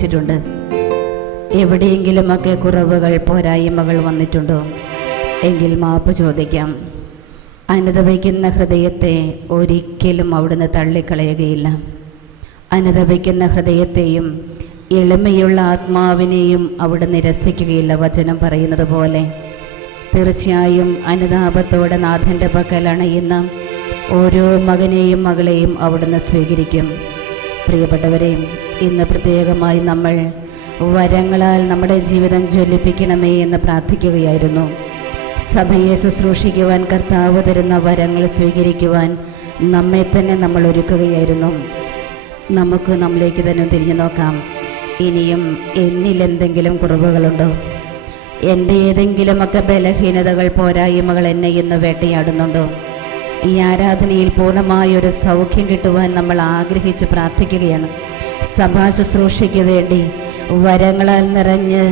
അനുഭവിച്ചിട്ടുണ്ട്. എവിടെയെങ്കിലുമൊക്കെ കുറവുകൾ, പോരായ്മകൾ വന്നിട്ടുണ്ടോ എങ്കിൽ മാപ്പ് ചോദിക്കാം. അനുതപിക്കുന്ന ഹൃദയത്തെ ഒരിക്കലും അവിടുന്ന് തള്ളിക്കളയുകയില്ല. അനുതപിക്കുന്ന ഹൃദയത്തെയും എളിമയുള്ള ആത്മാവിനെയും അവിടുന്ന് നിരസിക്കുകയില്ല. വചനം പറയുന്നത് പോലെ തീർച്ചയായും അനുതാപത്തോടെ നാഥൻ്റെ പക്കൽ അണയുന്ന ഓരോ മകനെയും മകളെയും അവിടുന്ന് സ്വീകരിക്കും. പ്രിയപ്പെട്ടവരെ, ഇന്ന് പ്രത്യേകമായി നമ്മൾ വരങ്ങളാൽ നമ്മുടെ ജീവിതം ജ്വലിപ്പിക്കണമേ എന്ന് പ്രാർത്ഥിക്കുകയായിരുന്നു. സഭയെ ശുശ്രൂഷിക്കുവാൻ കർത്താവ് തരുന്ന വരങ്ങൾ സ്വീകരിക്കുവാൻ നമ്മെ തന്നെ നമ്മൾ ഒരുക്കുകയായിരുന്നു. നമുക്ക് നമ്മിലേക്ക് തന്നെ തിരിഞ്ഞു നോക്കാം. ഇനിയും എന്നിൽ എന്തെങ്കിലും കുറവുകളുണ്ടോ? എൻ്റെ ഏതെങ്കിലുമൊക്കെ ബലഹീനതകൾ, പോരായ്മകൾ എന്നെ ഇന്ന് വേട്ടയാടുന്നുണ്ടോ? ഈ ആരാധനയിൽ പൂർണ്ണമായൊരു സൗഖ്യം കിട്ടുവാൻ നമ്മൾ ആഗ്രഹിച്ച് പ്രാർത്ഥിക്കുകയാണ്. സഭാ ശുശ്രൂഷയ്ക്ക് വേണ്ടി വരങ്ങളാൽ നിറഞ്ഞ്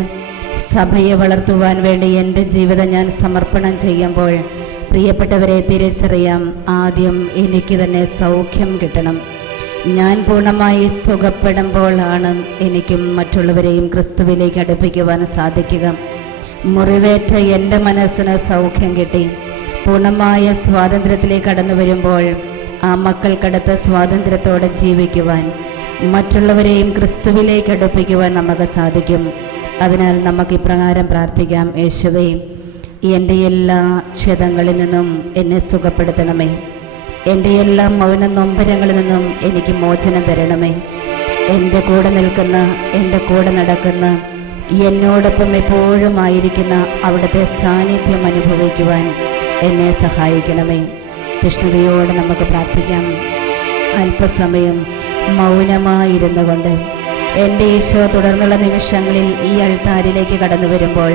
സഭയെ വളർത്തുവാൻ വേണ്ടി എൻ്റെ ജീവിതം ഞാൻ സമർപ്പണം ചെയ്യുമ്പോൾ പ്രിയപ്പെട്ടവരെ തിരിച്ചറിയാം, ആദ്യം എനിക്ക് തന്നെ സൗഖ്യം കിട്ടണം. ഞാൻ പൂർണ്ണമായി സുഖപ്പെടുമ്പോഴാണ് എനിക്കും മറ്റുള്ളവരെയും ക്രിസ്തുവിലേക്ക് അടുപ്പിക്കുവാൻ സാധിക്കുക. മുറിവേറ്റ എൻ്റെ മനസ്സിന് സൗഖ്യം കിട്ടി. പൂർണ്ണമായ സ്വാതന്ത്ര്യത്തിലേക്ക് കടന്നു വരുമ്പോൾ ആ മക്കൾക്കടുത്ത സ്വാതന്ത്ര്യത്തോടെ ജീവിക്കുവാൻ, മറ്റുള്ളവരെയും ക്രിസ്തുവിലേക്ക് അടുപ്പിക്കുവാൻ നമുക്ക് സാധിക്കും. അതിനാൽ നമുക്ക് ഇപ്രകാരം പ്രാർത്ഥിക്കാം. യേശുവേ, എൻ്റെ എല്ലാ ക്ഷതങ്ങളിൽ നിന്നും എന്നെ സുഖപ്പെടുത്തണമേ. എൻ്റെ എല്ലാ മൗന നൊമ്പരങ്ങളിൽ നിന്നും എനിക്ക് മോചനം തരണമേ. എൻ്റെ കൂടെ നിൽക്കുന്ന, എൻ്റെ കൂടെ നടക്കുന്ന, എന്നോടൊപ്പം എപ്പോഴും ആയിരിക്കുന്ന അവിടുത്തെ സാന്നിധ്യം അനുഭവിക്കുവാൻ എന്നെ സഹായിക്കണമേ. തൃഷ്ണതയോടെ നമുക്ക് പ്രാർത്ഥിക്കാം. അല്പസമയം മൗനമായിരുന്നു കൊണ്ട് എൻ്റെ ഈശോ തുടർന്നുള്ള നിമിഷങ്ങളിൽ ഈ അൾത്താരിലേക്ക് കടന്നു വരുമ്പോൾ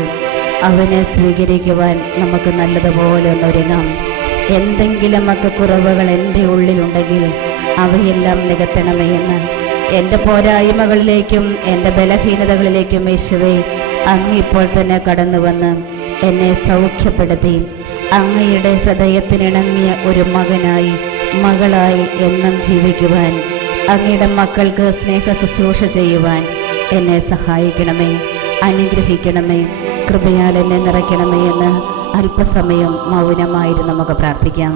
അവനെ സ്വീകരിക്കുവാൻ നമുക്ക് നല്ലതുപോലെ ഒന്നൊരുങ്ങാം. എന്തെങ്കിലുമൊക്കെ കുറവുകൾ എൻ്റെ ഉള്ളിലുണ്ടെങ്കിൽ അവയെല്ലാം നികത്തണമേ എന്ന്, എൻ്റെ പോരായ്മകളിലേക്കും എൻ്റെ ബലഹീനതകളിലേക്കും യേശുവേ അങ്ങ് ഇപ്പോൾ തന്നെ കടന്നു വന്ന് എന്നെ സൗഖ്യപ്പെടുത്തി അങ്ങയുടെ ഹൃദയത്തിനിണങ്ങിയ ഒരു മകനായി, മകളായി എന്നും ജീവിക്കുവാൻ, അങ്ങയുടെ മക്കൾക്ക് സ്നേഹ ശുശ്രൂഷ ചെയ്യുവാൻ എന്നെ സഹായിക്കണമേ, അനുഗ്രഹിക്കണമേ, കൃപയാൽ എന്നെ നിറയ്ക്കണമേ എന്ന് അല്പസമയം മൗനമായിരുന്നു നമുക്ക് പ്രാർത്ഥിക്കാം.